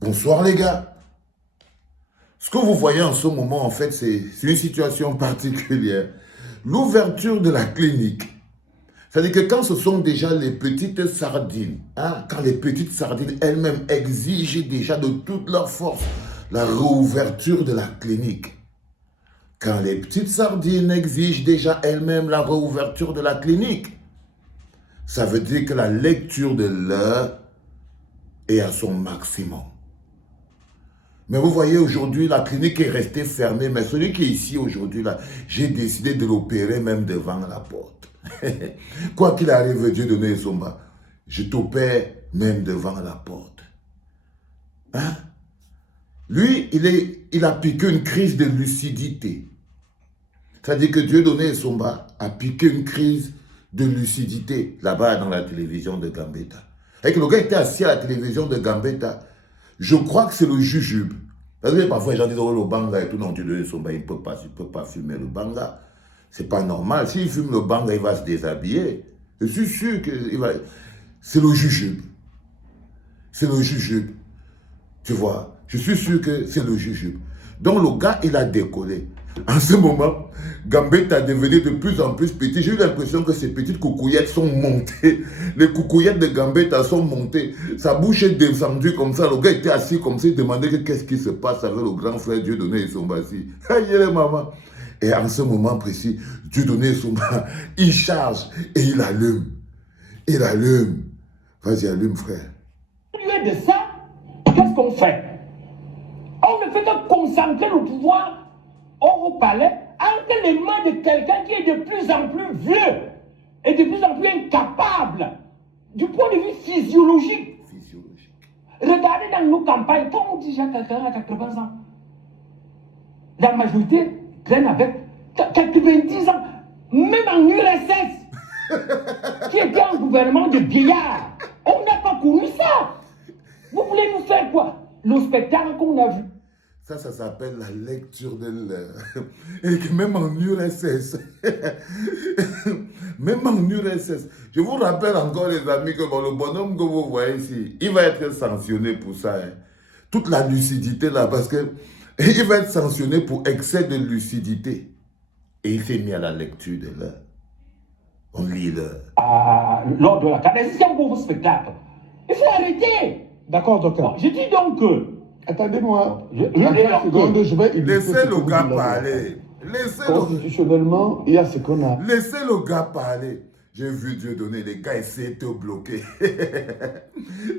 Bonsoir les gars. Ce que vous voyez en ce moment, en fait, c'est une situation particulière. L'ouverture de la clinique. C'est-à-dire que quand ce sont déjà les petites sardines, hein, quand les petites sardines elles-mêmes exigent déjà de toute leur force la réouverture de la clinique. Quand les petites sardines exigent déjà elles-mêmes la réouverture de la clinique, ça veut dire que la lecture de l'heure est à son maximum. Mais vous voyez, aujourd'hui, la clinique est restée fermée. Mais celui qui est ici aujourd'hui, là, j'ai décidé de l'opérer même devant la porte. Quoi qu'il arrive, Dieu donné son bas, je t'opère même devant la porte. Hein? Lui, il a piqué une crise de lucidité. C'est-à-dire que Dieu donné son bas a piqué une crise de lucidité là-bas dans la télévision de Gambetta. Et que le gars était assis à la télévision de Gambetta. Je crois que c'est le jujube. Parce que parfois, les gens disent, oh, le banga et tout, non, Dieu donné son bas, il ne peut pas fumer le banga. C'est pas normal. S'il fume le banga, il va se déshabiller. Je suis sûr que c'est le jujube. C'est le jujube. Tu vois, je suis sûr que c'est le jujube. Donc le gars, il a décollé. En ce moment, Gambetta est devenu de plus en plus petit. J'ai eu l'impression que ces petites coucouillettes sont montées. Les coucouillettes de Gambetta sont montées. Sa bouche est descendue comme ça. Le gars était assis comme ça. Il demandait qu'est-ce qui se passe avec le grand frère Dieu donné et son bassi. Aïe, les mamans. Et en ce moment précis, Dieu donné son bas, il charge et il allume. Il allume. Vas-y, allume, frère. Au lieu de ça, qu'est-ce qu'on fait? On ne fait que concentrer le pouvoir au palais entre les mains de quelqu'un qui est de plus en plus vieux et de plus en plus incapable du point de vue physiologique. Regardez dans nos campagnes, quand on dit déjà quelqu'un à 80 ans, la majorité traîne avec 90 ans, même en URSS, qui était un gouvernement de vieillards. On n'a pas connu ça. Vous voulez nous faire quoi? Le spectacle qu'on a vu. Ça s'appelle la lecture de l'heure. Et que même en URSS, même en URSS, je vous rappelle encore les amis que bon, le bonhomme que vous voyez ici, il va être sanctionné pour ça. Hein. Toute la lucidité là, parce que il va être sanctionné pour excès de lucidité. Et il s'est mis à la lecture de l'heure. On lit l'heure. Lors de la canalisation pour vos spectacles. Il faut arrêter. D'accord, docteur. Bon, je dis donc que... Attendez-moi. Laissez le gars parler. Constitutionnellement, il y a ce qu'on a. Laissez le gars parler. J'ai vu Dieu donner, les gars essaient de te bloquer.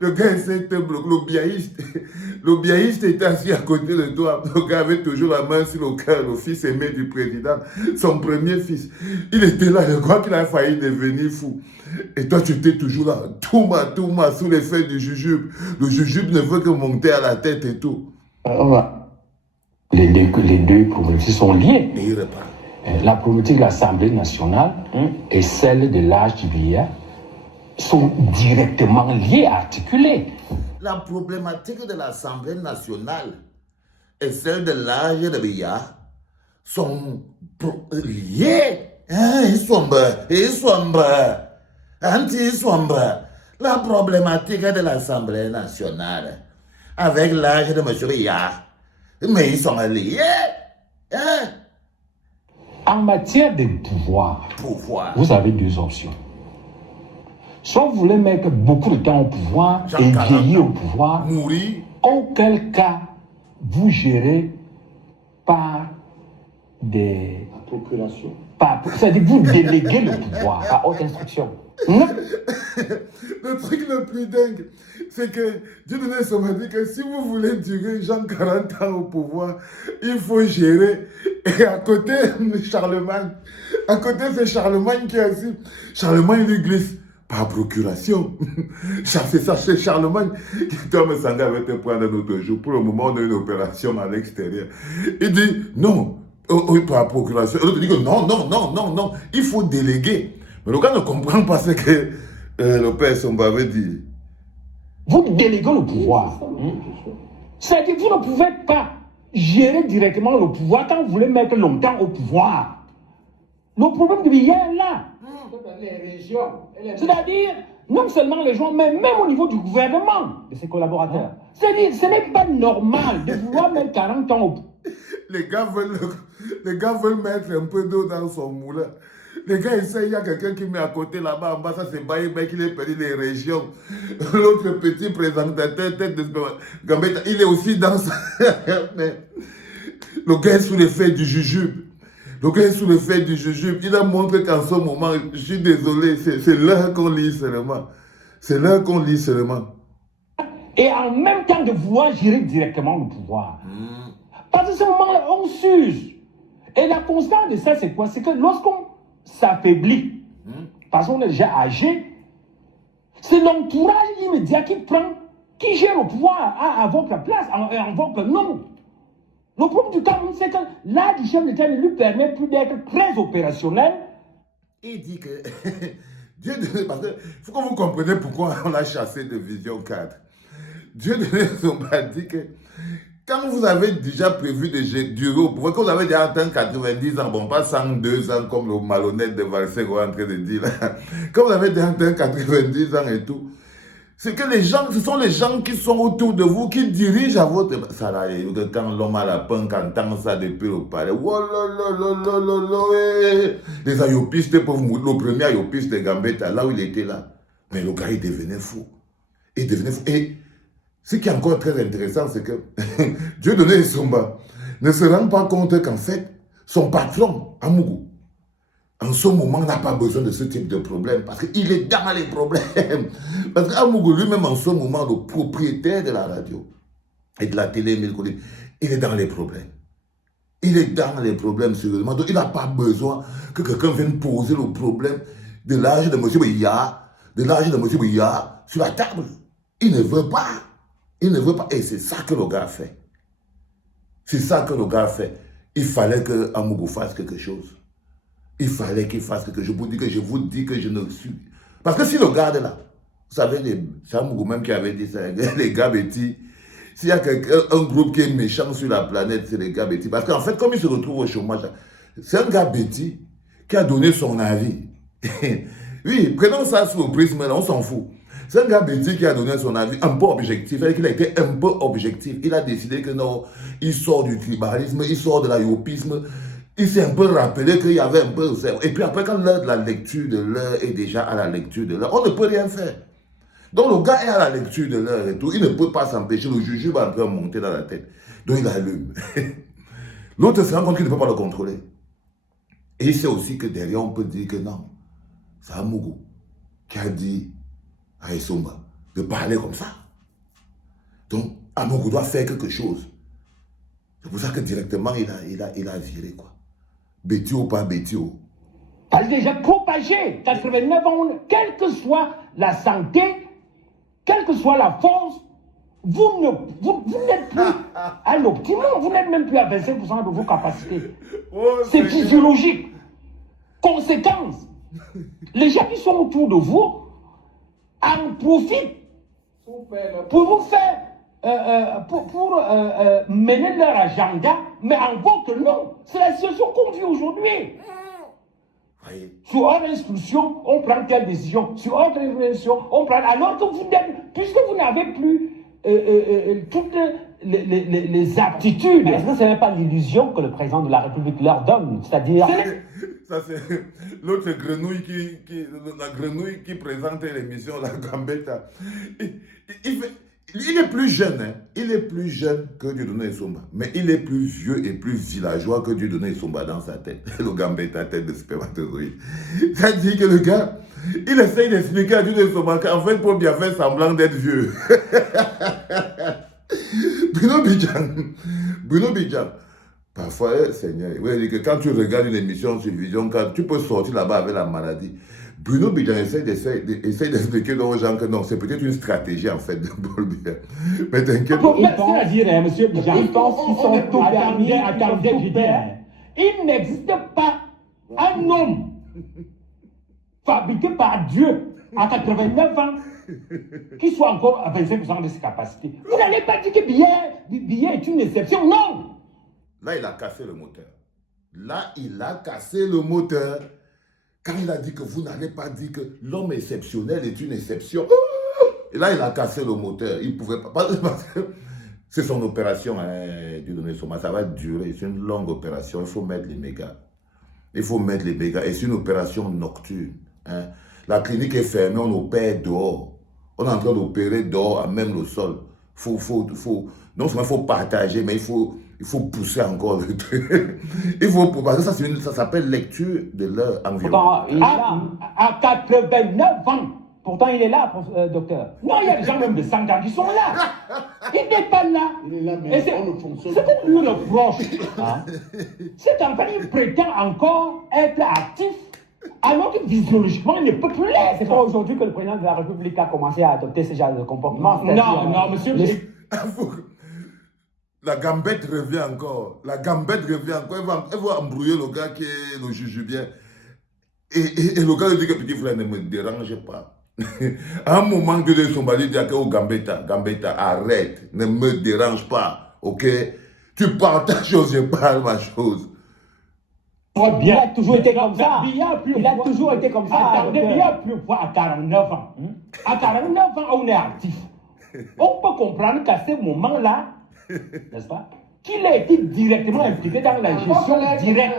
Le gars essaie de te bloquer. Le biaïste était assis à côté de toi. Le gars avait toujours la main sur le cœur, le fils aimé du président, son premier fils. Il était là, je crois qu'il a failli devenir fou. Et toi, tu étais toujours là, Touma, sous l'effet du jujube. Le jujube ne veut que monter à la tête et tout. Les deux problématiques sont liées. Et il repart. La problématique de l'Assemblée nationale et celle de l'âge du vieillard sont directement liées, articulées. La problématique de l'Assemblée nationale et celle de l'âge de vieillard sont liées. Hein, ils sont la problématique de l'Assemblée nationale avec l'âge de M. Vieillard. Mais ils sont liés. Hein? En matière de pouvoir, vous avez deux options. Soit vous voulez mettre beaucoup de temps au pouvoir et vieillir au pouvoir, mourir. Auquel cas, vous gérez par des... Procuration. C'est-à-dire vous déléguez le pouvoir par haute instruction. Le truc le plus dingue, c'est que Dieu donné son m'a dit que si vous voulez durer genre 40 ans au pouvoir, il faut gérer. Et à côté, Charlemagne, c'est Charlemagne qui est assis. Charlemagne lui glisse par procuration. C'est ça, c'est Charlemagne qui doit me sangler avec te prendre un autre jour. Pour le moment, on a une opération à l'extérieur. Il dit non, par procuration. L'autre dit que non, il faut déléguer. Mais le gars ne comprend pas ce que le père Somba avait dit. Vous déléguez le pouvoir. C'est-à-dire que vous ne pouvez pas gérer directement le pouvoir quand vous voulez mettre longtemps au pouvoir. Le problème du vieillard est là. Les régions. C'est-à-dire, non seulement les gens, mais même au niveau du gouvernement, de ses collaborateurs. C'est-à-dire, ce n'est pas normal de vouloir mettre 40 ans au... Les gars veulent mettre un peu d'eau dans son moulin. Les gars essayent, il y a quelqu'un qui met à côté là-bas, en bas, ça c'est Baye qui est perdu les régions. L'autre petit présentateur, tête de Gambetta, il est aussi dans ça. Mais le gars est sous l'effet du jujube. Le gars est sous l'effet du jujube. Il a montré qu'en ce moment, je suis désolé, c'est l'heure qu'on lit seulement. C'est l'heure qu'on lit seulement. Et en même temps de vouloir gérer directement le pouvoir. Parce que ce moment-là, on s'use. Et la constante de ça, c'est quoi? C'est que lorsqu'on s'affaiblit, parce qu'on est déjà âgé, c'est l'entourage immédiat qui gère le pouvoir à votre place, en votre nom. Le problème du Cameroun, c'est que l'âge du chef d'État ne lui permet plus d'être très opérationnel. Il dit que Dieu donné, parce qu'il faut que vous compreniez pourquoi on l'a chassé de Vision 4. Dieu donné son dit que quand vous avez déjà prévu de durer au pouvoir, quand vous avez déjà atteint 90 ans, bon, pas 102 ans comme le malhonnête de Valsego est en train de dire là, quand vous avez déjà atteint 90 ans et tout, c'est que les gens, ce sont les gens qui sont autour de vous, qui dirigent à votre... Ça là, quand l'homme à la punk entend ça depuis le palais, les ayopistes peuvent mourir. Le premier ayopiste de Gambetta, là où il était là, mais le gars, il devenait fou. Il devenait fou. Et ce qui est encore très intéressant, c'est que Dieu donné Nsomba ne se rend pas compte qu'en fait, son patron, Amougou, en ce moment, n'a pas besoin de ce type de problème parce qu'il est dans les problèmes. Parce qu'Amougou lui-même, en ce moment, le propriétaire de la radio et de la télé, il est dans les problèmes. Il est dans les problèmes, sérieusement. Donc, il n'a pas besoin que quelqu'un vienne poser le problème de l'âge de M. Bouya, sur la table. Il ne veut pas. Il ne veut pas. Et c'est ça que le gars a fait. C'est ça que le gars a fait. Il fallait que Amougou fasse quelque chose. Il fallait qu'il fasse quelque chose. Je vous dis que je ne suis... Parce que si le gars est là, vous savez, c'est Amougou même qui avait dit ça, les gars bêtis. S'il y a un groupe qui est méchant sur la planète, c'est les gars bêtis. Parce qu'en fait, comme il se retrouve au chômage, c'est un gars bêtis qui a donné son avis. Oui, prenons ça sous le prisme, là, on s'en fout. C'est un gars bêtis qui a donné son avis un peu objectif. C'est-à-dire qu'il a été un peu objectif. Il a décidé que non, il sort du tribalisme, il sort de l'ayopisme. Il s'est un peu rappelé qu'il y avait un peu... Et puis après, quand l'heure de la lecture de l'heure est déjà à la lecture de l'heure, on ne peut rien faire. Donc le gars est à la lecture de l'heure et tout. Il ne peut pas s'empêcher. Le juge va en train de monter dans la tête. Donc il allume. L'autre se rend compte qu'il ne peut pas le contrôler. Et il sait aussi que derrière, on peut dire que non. C'est Amougou qui a dit à Nsomba de parler comme ça. Donc Amougou doit faire quelque chose. C'est pour ça que directement, il a viré quoi. Bétio ou pas Bétio. Elle est déjà propagée. 89 ans, quelle que soit la santé, quelle que soit la force, vous n'êtes plus à l'optimum. Vous n'êtes même plus à 25% de vos capacités. Oh, c'est physiologique. Conséquence. Les gens qui sont autour de vous en profitent pour vous faire, pour mener leur agenda, mais en votre nom. C'est la situation qu'on vit aujourd'hui. Oui. Sur ordre d'instruction, on prend telle décision. Sur ordre d'instruction, on prend... Alors que vous n'êtes... Puisque vous n'avez plus toutes les aptitudes... Est-ce que ce n'est pas l'illusion que le président de la République leur donne? C'est-à-dire... Ça, c'est l'autre grenouille la grenouille qui présente l'émission, la Gambetta. Il est plus jeune, hein. Il est plus jeune que Dieudonné Nsomba. Mais il est plus vieux et plus villageois que Dieudonné Nsomba dans sa tête. Le Gambetta, tête de spermatozoïde. Ça dit que le gars, il essaye d'expliquer à Dieudonné Nsomba qu'en fait, pour bien faire semblant d'être vieux. Bruno Bidjan. Parfois, Seigneur, oui, que quand tu regardes une émission sur Vision, quand tu peux sortir là-bas avec la maladie. Bruno Bidjan essaie d'expliquer aux gens que non, c'est peut-être une stratégie en fait de Paul Biya. Mais t'inquiète pas. C'est-à-dire, monsieur Bidjan, ils pensent qu'ils sont tout permis. Attendez, il n'existe pas un homme fabriqué par Dieu à 89 ans qui soit encore à 25% de ses capacités. Vous n'allez pas dire que Biya est une exception, non. Là, il a cassé le moteur. Quand il a dit que vous n'allez pas dire que l'homme exceptionnel est une exception. Et là, il a cassé le moteur. Il ne pouvait pas. Parce que c'est son opération, hein, de donner son. Ça va durer. C'est une longue opération. Il faut mettre les mégas. Il faut mettre les mégas. Et c'est une opération nocturne. Hein. La clinique est fermée, on opère dehors. On est en train d'opérer dehors, à même le sol. Non seulement il faut partager, mais il faut pousser encore le truc. Parce que ça s'appelle lecture de l'heure environ. Pourtant, il est là. À 89 ans. Pourtant, il est là, docteur. Non, il y a des gens même de 100 ans qui sont là. Il n'est pas là. Il est là, Et mais c'est on ne fonctionne ce pas. qu'on lui reproche. Hein? Cet enfant, il prétend encore être actif, alors que physiologiquement, il ne peut plus l'être. C'est pas aujourd'hui que le président de la République a commencé à adopter ce genre de comportement. Non, monsieur. La gambette revient encore. La gambette revient encore. Elle va embrouiller le gars qui est le jujubien. Et le gars lui dit que petit frère ne me dérange pas. À un moment, Dieu de son mari dit au Gambetta, arrête, ne me dérange pas, ok? Tu partages chose, je parle ma chose. Il a toujours été comme ça. Il a toujours été comme ça. Attendez, il n'y a plus quoi à 49 ans. À 49 ans, on est actif. On peut comprendre qu'à ce moment-là, n'est-ce pas, qu'il a été directement impliqué dans la gestion directe.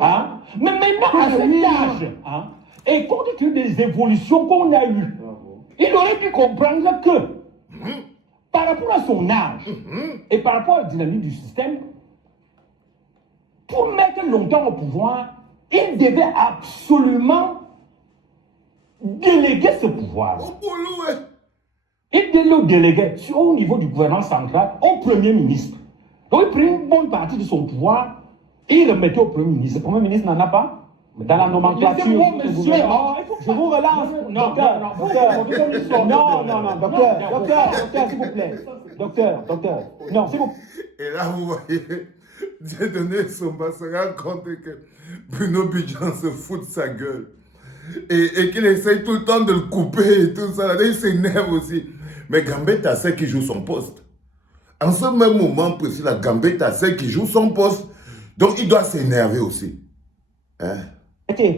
Hein? Mais maintenant, à cet âge, hein, et compte tenu des évolutions qu'on a eues, il aurait pu comprendre que, par rapport à son âge et par rapport à la dynamique du système, pour mettre longtemps au pouvoir, il devait absolument déléguer ce pouvoir. Il devait le déléguer au niveau du gouvernement central au Premier ministre. Donc il prenait une bonne partie de son pouvoir et il le mettait au Premier ministre. Le Premier ministre n'en a pas. Dans la nomenclature, monsieur, je vous relance, docteur, docteur, s'il vous plaît, docteur, non, s'il vous plaît. Et là, vous voyez, Dieu donné son bas, se rend compte que Bruno Bidjan se fout de sa gueule. Et qu'il essaye tout le temps de le couper et tout ça. Là, il s'énerve aussi. Mais Gambetta sait qu'il joue son poste. En ce même moment précis, la Gambetta sait qu'il joue son poste. Donc il doit s'énerver aussi. Hein?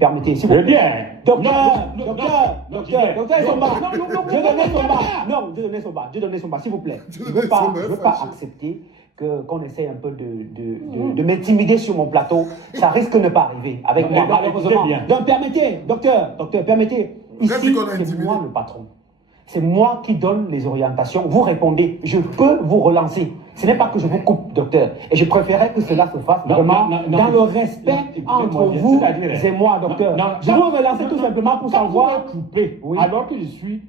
Permettez, s'il vous plaît. Bien. Docteur, Dieu donné son bas, s'il vous plaît. Je ne veux pas accepter qu'on essaie un peu de m'intimider sur mon plateau. Ça risque de ne pas arriver avec moi, malheureusement. Donc permettez, docteur, permettez. Ici, c'est moi le patron. C'est moi qui donne les orientations. Vous répondez. Je peux vous relancer. Ce n'est pas que je vous coupe, docteur. Et je préférais que cela se fasse vraiment dans le respect entre vous et moi, docteur. Je vous relancer tout simplement pour savoir. Couper, alors que je suis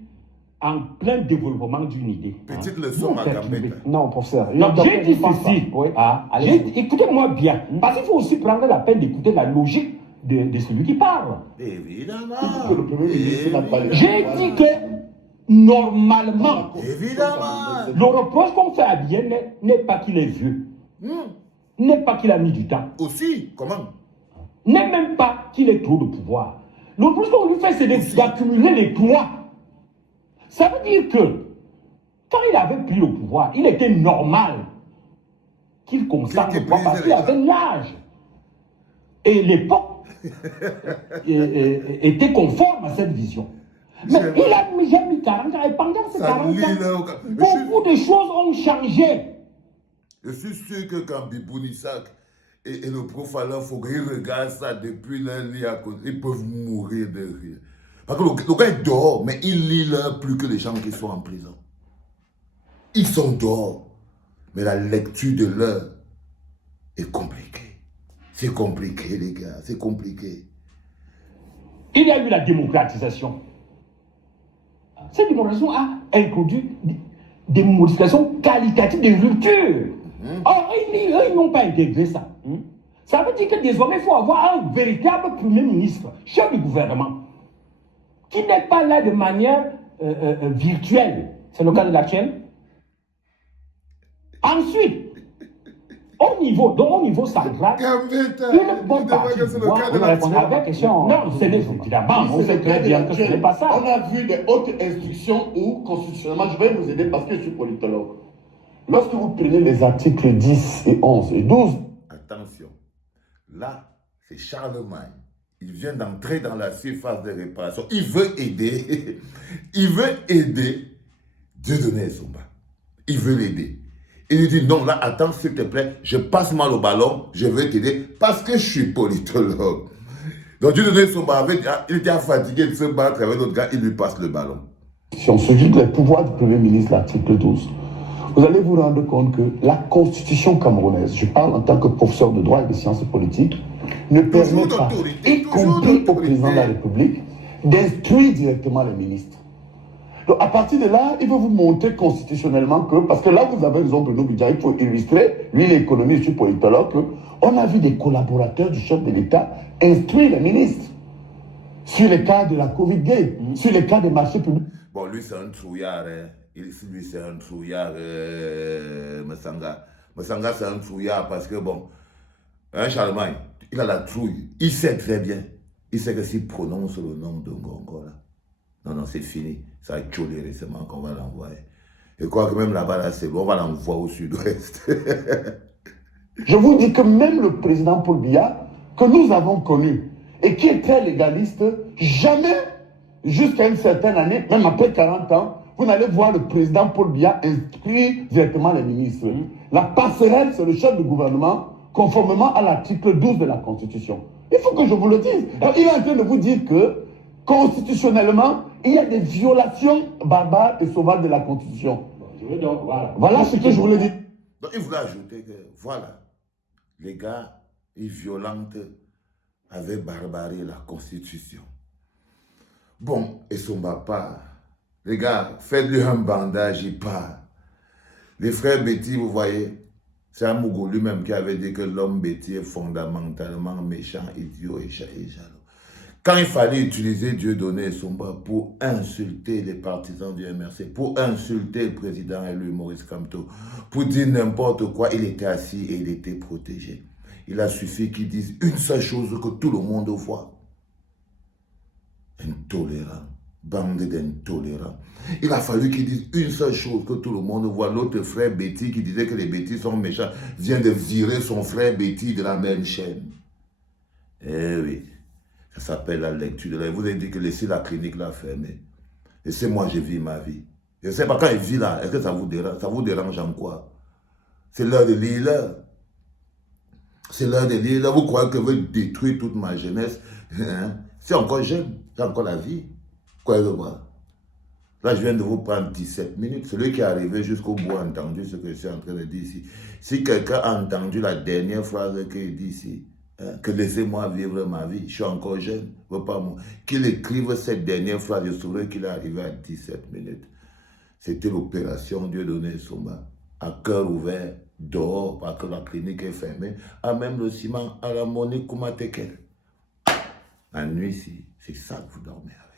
en plein développement d'une idée. Petite leçon à Gambetta. Non, professeur. J'ai dit ceci. Écoutez-moi bien. Parce qu'il faut aussi prendre la peine d'écouter la logique de celui qui parle. Évidemment. J'ai dit que normalement, évidemment, le reproche qu'on fait à Bien n'est pas qu'il est vieux, n'est pas qu'il a mis du temps, aussi, comment? N'est même pas qu'il ait trop de pouvoir. Le reproche qu'on lui fait, c'est d'accumuler les poids. Ça veut dire que quand il avait pris le pouvoir, il était normal qu'il consacre le pouvoir parce qu'il avait l'âge. Et l'époque était conforme à cette vision. Mais il a déjà mis 40 ans et pendant ces 40 ans, beaucoup de choses ont changé. Je suis sûr que quand Bibounissak et le prof Alain Fogre, ils regardent ça depuis leur lit à côté, ils peuvent mourir de rire. Parce que le gars est dehors, mais il lit là plus que les gens qui sont en prison. Ils sont dehors, mais la lecture de l'heure est compliquée. C'est compliqué, les gars, c'est compliqué. Il y a eu la démocratisation. Cette démocratisation a introduit des modifications qualitatives de rupture. Or, ils n'ont pas intégré ça. Ça veut dire que désormais, il faut avoir un véritable Premier ministre, chef du gouvernement, qui n'est pas là de manière virtuelle. C'est le cas de l'actuel. Ensuite, au niveau central, une bonne partie du pouvoir, on répondait à la question. Non, ce n'est évidemment, on sait très bien que ce n'est pas ça. On a vu des hautes instructions où, constitutionnellement, je vais vous aider parce que je suis politologue. Lorsque vous prenez les articles 10 et 11 et 12... Attention, là, c'est Charlemagne Il vient d'entrer dans la surface de réparation. Il veut aider. Il veut aider Dieudonné Essomba. Il veut l'aider. Il lui dit, non, là, attends, s'il te plaît, je passe mal au ballon, je vais t'aider parce que je suis politologue. Donc Dieudonné Essomba, il était fatigué de se battre avec l'autre gars, il lui passe le ballon. Si on se dit les pouvoirs du Premier ministre, l'article 12, vous allez vous rendre compte que la constitution camerounaise, je parle en tant que professeur de droit et de sciences politiques, ne permet pas, y compris au président de la République, d'instruire directement les ministres. Donc à partir de là, il veut vous montrer constitutionnellement que, parce que là vous avez raison Bruno Bidja, il faut illustrer, lui l'économiste, je suis politologue, on a vu des collaborateurs du chef de l'État instruire les ministres sur les cas de la Covid-gay, sur les cas des marchés publics. Bon, lui c'est un trouillard, hein. Lui c'est un trouillard, Massanga. Massanga c'est un trouillard parce que bon, un Charlemagne, il a la trouille, il sait très bien, il sait que s'il prononce le nom de Ngongo là, non, c'est fini. Ça a tcholé récemment qu'on va l'envoyer. Et quoi que même là-bas, là, c'est bon, on va l'envoyer au sud-ouest. Je vous dis que même le président Paul Biya, que nous avons connu, et qui est très légaliste, jamais, jusqu'à une certaine année, même après 40 ans, vous n'allez voir le président Paul Biya instruire directement les ministres. La passerelle, c'est le chef du gouvernement, conformément à l'article 12 de la Constitution. Il faut que je vous le dise. Alors, il est en train de vous dire que, constitutionnellement, il y a des violations barbares et sauvages de la Constitution. Donc, voilà ce que je voulais dire. Donc, il voulait ajouter que, voilà, les gars, ils violentent avec barbarie la Constitution. Bon, et son papa, les gars, faites-lui un bandage, il part. Les frères Betty, vous voyez, c'est un Mougou lui-même qui avait dit que l'homme Betty est fondamentalement méchant, idiot et jaloux. Quand il fallait utiliser Dieudonné Essomba pour insulter les partisans du MRC, pour insulter le président élu Maurice Kamto, pour dire n'importe quoi, il était assis et il était protégé. Il a suffi qu'il dise une seule chose que tout le monde voit. Intolérant, bande d'intolérants. Il a fallu qu'il dise une seule chose que tout le monde voit. L'autre frère Betty qui disait que les Betty sont méchants vient de virer son frère Betty de la même chaîne. Eh oui. Ça s'appelle la lecture de la vie. Vous avez dit que laissez la clinique là fermée. Et c'est moi, je vis ma vie. Je ne sais pas quand il vit là, est-ce que ça vous dérange? Ça vous dérange en quoi? C'est l'heure de lire là. C'est l'heure de lire là. Vous croyez que vous détruire toute ma jeunesse? Hein? C'est encore jeune. C'est encore la vie. Quoi voir? Là, je viens de vous prendre 17 minutes. Celui qui est arrivé jusqu'au bout a entendu ce que je suis en train de dire ici. Si quelqu'un a entendu la dernière phrase qu'il dit ici, que laissez-moi vivre ma vie, je suis encore jeune, qu'il écrive cette dernière phrase, je saurais qu'il est arrivé à 17 minutes. C'était l'opération Dieudonné Essomba, à cœur ouvert, dehors, parce que la clinique est fermée, à même le ciment, à la monnaie Koumatekel. La nuit, c'est ça que vous dormez avec.